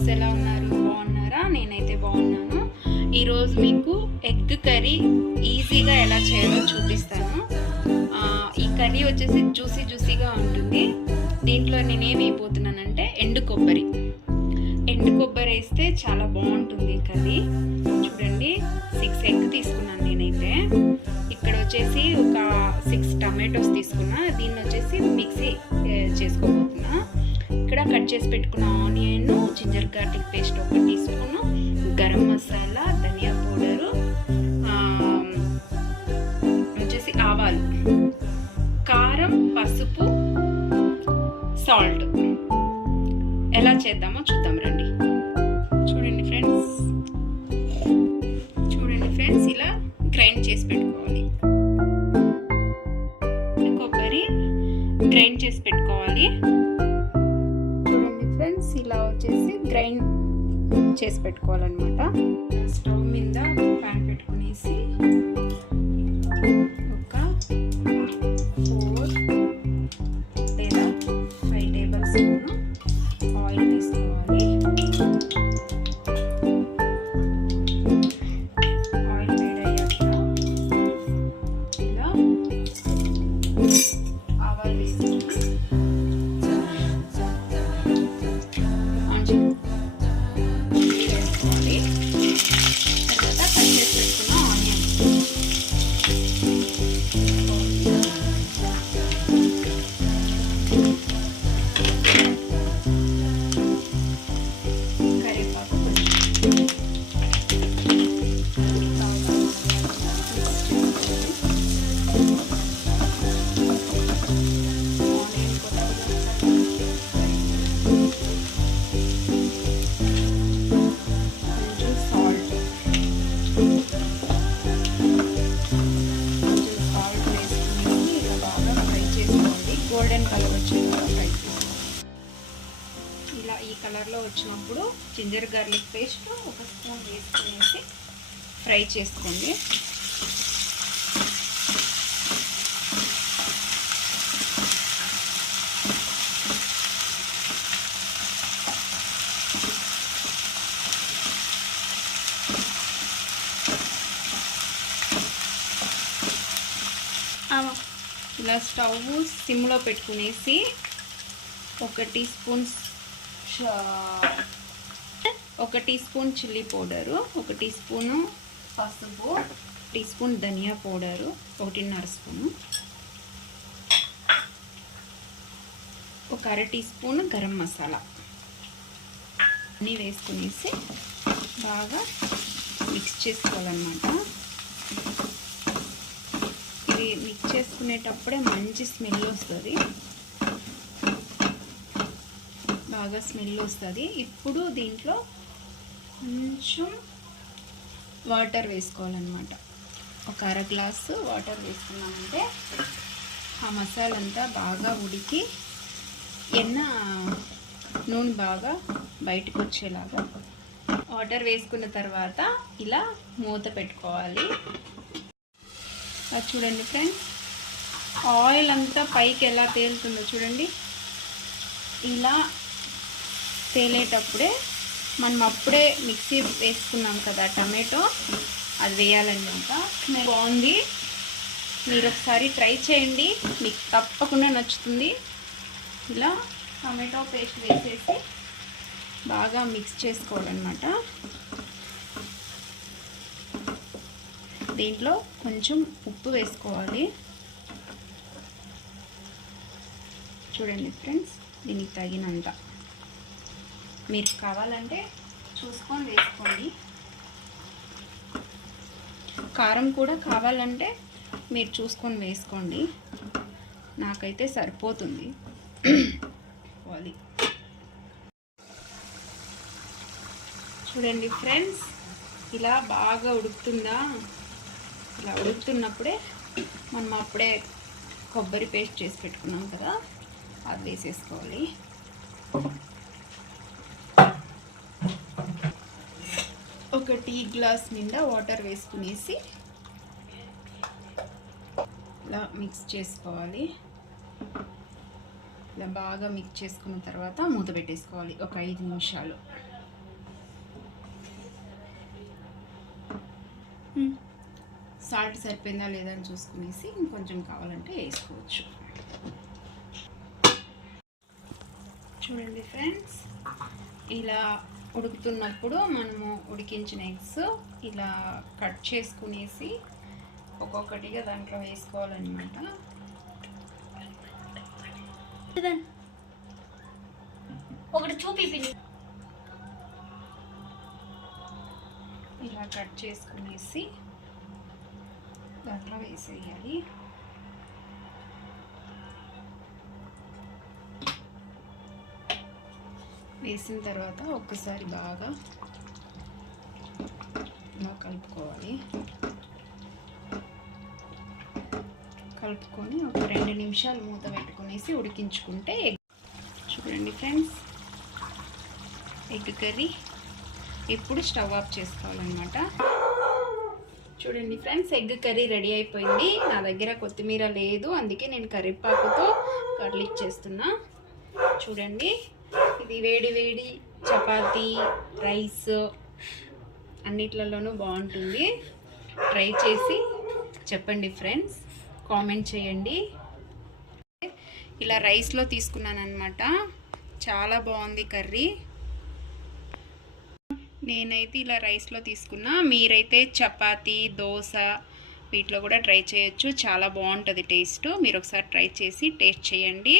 Viewers ఎలా ఉన్నారు? బాగున్నారా? నేనైతే బాగున్నాను. ఈరోజు మీకు ఎగ్ కర్రీ ఈజీగా ఎలా చేయాలో చూపిస్తాను. ఈ కర్రీ వచ్చేసి జ్యూసీగా ఉంటుంది. దీంట్లో నేనేం వేయబోతున్నానంటే ఎండు కొబ్బరి వేస్తే చాలా బాగుంటుంది కర్రీ. చూడండి, 6 ఎగ్ తీసుకున్నాను నేనైతే. ఇక్కడ వచ్చేసి ఒక 6 టమాటోస్ తీసుకున్నా. దీన్ని వచ్చేసి మిక్సీ చేసుకోబోతున్నా. ఇక్కడ కట్ చేసి పెట్టుకున్న onion, ginger garlic paste 1 tea spoon, garam masala, ధనియా పౌడరు, వచ్చేసి ఆవాలు, కారం, పసుపు, సాల్ట్. ఎలా చేద్దామో చూద్దాం రండి. చూడండి ఫ్రెండ్స్, ఇలా గ్రైండ్ చేసి పెట్టుకోవాలి. కొబ్బరి గ్రైండ్ చేసి పెట్టుకోవాలి. చూడండి ఫ్రెండ్స్, ఇలా వచ్చేసి గ్రైండ్ చేసి పెట్టుకోవాలన్నమాట. స్టవ్ మీద ప్యాన్ పెట్టుకునేసి ఒక 4 లేదా 5 టేబుల్ స్పూన్ ఆయిల్ తీసుకోవాలి. ఆయిల్ వేడయ్యాక ఇలా ఆవాలు వేసుకొని వేసుకోవాలి. తర్వాత కట్ చేసి పెట్టుకున్న ఆనియన్, కరివేపాకు, గోల్డెన్ కలర్ వచ్చేలాగా ఫ్రై చేసుకోవాలి. ఇలా ఈ కలర్లో వచ్చినప్పుడు జింజర్ గార్లిక్ పేస్ట్ 1 స్పూన్ వేసుకునేసి ఫ్రై చేసుకోండి. ఇలా స్టవ్ సిమ్లో పెట్టుకునేసి 1 tea spoon chilli powder, 1 tea spoon పసుపు, 1 టీ స్పూన్ ధనియా powder, 1.5 spoon, 1/2 tea spoon garam masala అన్నీ వేసుకునేసి బాగా మిక్స్ చేసుకోవాలన్నమాట. ఇది మిక్స్ చేసుకునేటప్పుడే మంచి స్మెల్ వస్తుంది, బాగా స్మెల్ వస్తుంది. ఇప్పుడు దీంట్లో కొంచెం వాటర్ వేసుకోవాలన్నమాట. 1/2 గ్లాసు వాటర్ వేసుకున్నామంటే ఆ మసాలా అంతా బాగా ఉడికి నూనె బాగా బయటకు వచ్చేలాగా వాటర్ వేసుకున్న తర్వాత ఇలా మూత పెట్టుకోవాలి. అది చూడండి ఫ్రెండ్స్, ఆయిల్ అంతా పైకి ఎలా తేలుతుందో చూడండి. ఇలా తేలేటప్పుడే మనం అప్పుడే మిక్సీ వేసుకున్నాం కదా టమాటో, అది వేయాలన్నమాట. బాగుంది, మీరు ఒకసారి ట్రై చేయండి, మీకు తప్పకుండా నచ్చుతుంది. ఇలా టమాటో పేస్ట్ వేసేసి బాగా మిక్స్ చేసుకోవాలన్నమాట. దీంట్లో కొంచెం ఉప్పు వేసుకోవాలి. చూడండి ఫ్రెండ్స్, దీనికి తగినంత మీరు కావాలంటే చూసుకొని వేసుకోండి. కారం కూడా కావాలంటే మీరు చూసుకొని వేసుకోండి. నాకైతే సరిపోతుంది. చూడండి ఫ్రెండ్స్, ఇలా బాగా ఉడుకుతుందా? ఇలా ఉడుకుతున్నప్పుడే మనం అప్పుడే కొబ్బరి పేస్ట్ చేసి పెట్టుకున్నాం కదా, అది వేసేసుకోవాలి. ఒక టీ గ్లాస్ నిండా వాటర్ వేసుకునేసి ఇలా మిక్స్ చేసుకోవాలి. ఇలా బాగా మిక్స్ చేసుకున్న తర్వాత మూత పెట్టేసుకోవాలి ఒక 5 నిమిషాలు. సాల్ట్ సరిపోయిందా లేదా అని చూసుకునేసి ఇంకొంచెం కావాలంటే వేసుకోవచ్చు. చూడండి ఫ్రెండ్స్, ఇలా ఉడుకుతున్నప్పుడు మనము ఉడికించిన ఎగ్స్ ఇలా కట్ చేసుకునేసి ఒక్కొక్కటిగా దాంట్లో వేసుకోవాలన్నమాట. ఒకటి చూపిపిండి. ఇలా కట్ చేసుకునేసి దాంట్లో వేసేయాలి. వేసిన తర్వాత ఒక్కసారి బాగా కలుపుకోవాలి. కలుపుకొని ఒక 2 నిమిషాలు మూత పెట్టుకునేసి ఉడికించుకుంటే చూడండి ఫ్రెండ్స్, ఎగ్ కర్రీ ఇప్పుడు స్టవ్ ఆఫ్ చేసుకోవాలన్నమాట. చూడండి ఫ్రెండ్స్, ఎగ్ కర్రీ రెడీ అయిపోయింది. నా దగ్గర కొత్తిమీర లేదు, అందుకే నేను కరివేపాకుతో కర్లిక్ చేస్తున్నా. చూడండి, ఇది వేడి వేడి చపాతీ, రైస్ అన్నిట్లలోనూ బాగుంటుంది. ట్రై చేసి చెప్పండి ఫ్రెండ్స్, కామెంట్ చేయండి. ఇలా రైస్లో తీసుకున్నాను అనమాట. చాలా బాగుంది కర్రీ. నేనైతే ఇలా రైస్లో తీసుకున్నా. మీరైతే చపాతీ, దోశ వీటిలో కూడా ట్రై చేయొచ్చు. చాలా బాగుంటుంది టేస్ట్. మీరు ఒకసారి ట్రై చేసి టేస్ట్ చేయండి.